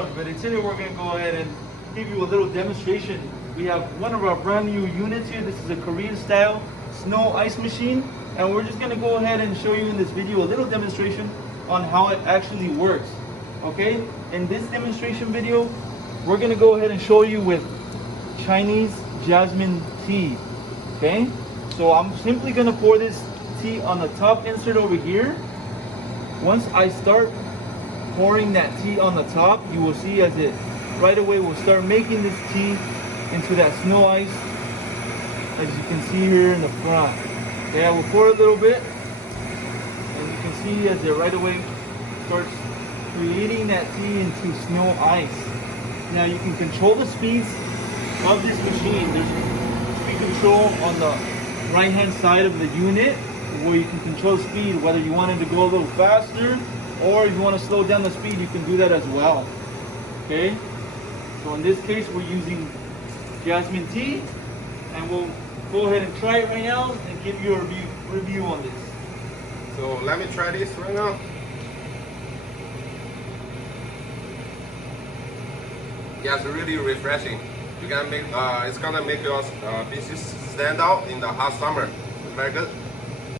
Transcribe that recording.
Hello everybody, today we're going to go ahead and give you a little demonstration. We have one of our brand new units here. This is a Korean style snow ice machine, and we're just going to go ahead and show you in this video a little demonstration on how it actually works. Okay, in this demonstration video we're going to go ahead and show you with Chinese jasmine tea. Okay, so I'm simply going to pour this tea on the top insert over here. Once I start pouring that tea on the top, you will see as it right away will start making this tea into that snow ice, as you can see here in the front. Okay, I will pour a little bit, and you can see as it right away starts creating that tea into snow ice. Now you can control the speeds of this machine. There's speed control on the right hand side of the unit where you can control the speed, whether you want it to go a little faster or if you want to slow down the speed, you can do that as well. Okay, so in this case we're using jasmine tea, and we'll go ahead and try it right now and give you a review on this. So let me try this right now. Yeah, it's really refreshing. You can make it's gonna make your business stand out in the hot summer. It's very good.